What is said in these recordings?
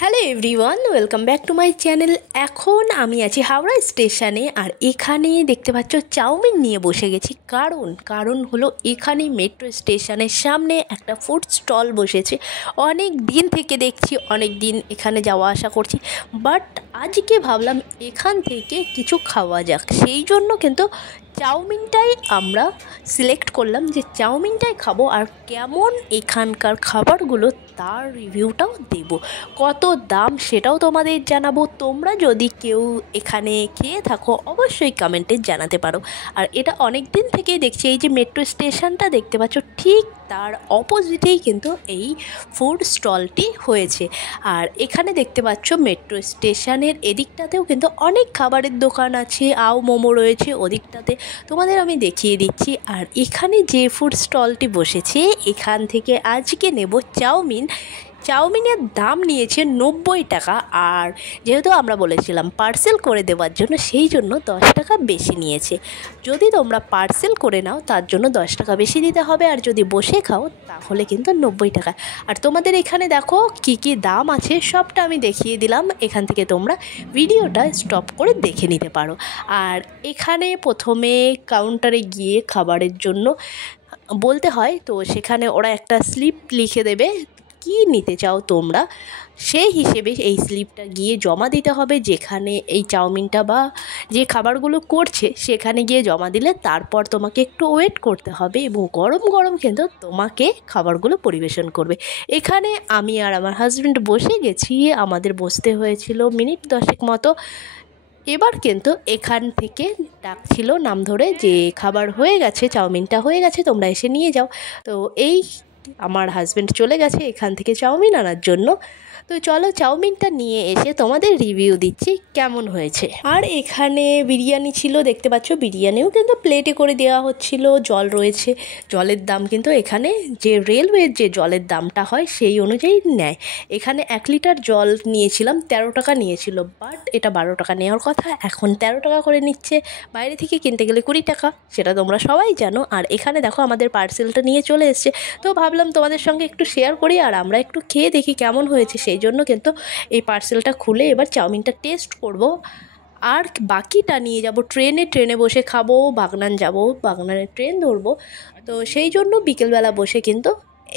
Hello everyone, welcome back to my channel. এখন আমি আছি হাওড়া স্টেশনে, আর এখানে দেখতে পাচ্ছ চাউমিন নিয়ে বসে গেছি। কারণ হলো এখানে মেট্রো স্টেশনের সামনে একটা ফুড স্টল বসেছে। অনেক দিন থেকে দেখছি, অনেক দিন এখানে যাওয়া আসা করছি, বাট আজকে ভাবলাম এখান থেকে কিছু খাওয়া যাক। সেই জন্য কিন্তু চাউমিনটাই আমরা সিলেক্ট করলাম যে চাউমিনটাই খাবো, আর কেমন এখানকার খাবারগুলো তার রিভিউটাও দেব। কত দাম সেটাও তোমাদের জানাবো। তোমরা যদি কেউ এখানে খেয়ে থাকো অবশ্যই কমেন্টে জানাতে পারো। আর এটা অনেক দিন থেকেই দেখছি, এই যে মেট্রো স্টেশনটা দেখতে পাচ্ছ ঠিক তার অপোজিটেই কিন্তু এই ফুড স্টলটি হয়েছে। আর এখানে দেখতে পাচ্ছ মেট্রো স্টেশনের এদিকটাতেও কিন্তু অনেক খাবারের দোকান আছে, আও মোমো রয়েছে ওদিকটাতে, তোমাদের আমি দেখিয়ে দিচ্ছি। আর এখানে যে ফুড স্টলটি বসেছে এখান থেকে আজকে নেব চাউমিনের দাম নিয়েছে 90 টাকা। আর যেহেতু আমরা বলেছিলাম পার্সেল করে দেওয়ার জন্য, সেই জন্য 10 টাকা বেশি নিয়েছে। যদি তোমরা পার্সেল করে নাও তার জন্য 10 টাকা বেশি দিতে হবে, আর যদি বসে খাও তাহলে কিন্তু 90 টাকা। আর তোমাদের এখানে দেখো কি কি দাম আছে সবটা আমি দেখিয়ে দিলাম, এখান থেকে তোমরা ভিডিওটা স্টপ করে দেখে নিতে পারো। আর এখানে প্রথমে কাউন্টারে গিয়ে খাবারের জন্য বলতে হয়, তো সেখানে ওরা একটা স্লিপ লিখে দেবে কি নিতে চাও তোমরা, সেই হিসেবে এই স্লিপটা গিয়ে জমা দিতে হবে যেখানে এই চাউমিনটা বা যে খাবারগুলো করছে সেখানে গিয়ে জমা দিলে তারপর তোমাকে একটু ওয়েট করতে হবে, এবং গরম গরম কিন্তু তোমাকে খাবারগুলো পরিবেশন করবে। এখানে আমি আর আমার হাজব্যান্ড বসে গেছি, আমাদের বসতে হয়েছিল মিনিট 10 মতো। এবার কিন্তু এখান থেকে ডাকছিল নাম ধরে যে খাবার হয়ে গেছে, চাউমিনটা হয়ে গেছে, তোমরা এসে নিয়ে যাও। তো এই আমার হাজব্যান্ড চলে গেছে এখান থেকে চাউমিন আনার জন্য। তো চলো চাউমিনটা নিয়ে এসে তোমাদের রিভিউ দিচ্ছি কেমন হয়েছে। আর এখানে বিরিয়ানি ছিল, দেখতে পাচ্ছ বিরিয়ানিও কিন্তু প্লেটে করে দেওয়া হচ্ছিল, জল রয়েছে। জলের দাম কিন্তু এখানে যে রেলওয়ের যে জলের দামটা হয় সেই অনুযায়ী নেয়। এখানে 1 লিটার জল নিয়েছিলাম, 13 টাকা নিয়েছিল, বাট এটা 12 টাকা নেওয়ার কথা, এখন 13 টাকা করে নিচ্ছে। বাইরে থেকে কিনতে গেলে 20 টাকা, সেটা তোমরা সবাই জানো। আর এখানে দেখো আমাদের পার্সেলটা নিয়ে চলে এসছে, তো ভাবলাম তোমাদের সঙ্গে একটু শেয়ার করি আর আমরা একটু খেয়ে দেখি কেমন হয়েছে। সেই জন্য কিন্তু এই পার্সেলটা খুলে এবার চাউমিনটা টেস্ট করব। আর বাকিটা নিয়ে যাব ট্রেনে বসে খাবো, বাগনান যাব, বাগনানে ট্রেন ধরবো। তো সেই জন্য বিকেলবেলা বসে কিন্তু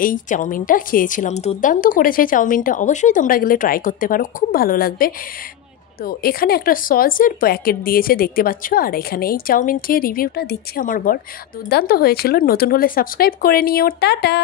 এই চাউমিনটা খেয়েছিলাম। দুর্দান্ত করেছে চাউমিনটা, অবশ্যই তোমরা গেলে ট্রাই করতে পারো, খুব ভালো লাগবে। তো এখানে একটা সসের প্যাকেট দিয়েছে দেখতে পাচ্ছ, আর এখানে এই চাউমিন খেয়ে রিভিউটা দিচ্ছে আমার বর। দুর্দান্ত হয়েছিল। নতুন হলে সাবস্ক্রাইব করে নিও। টাটা।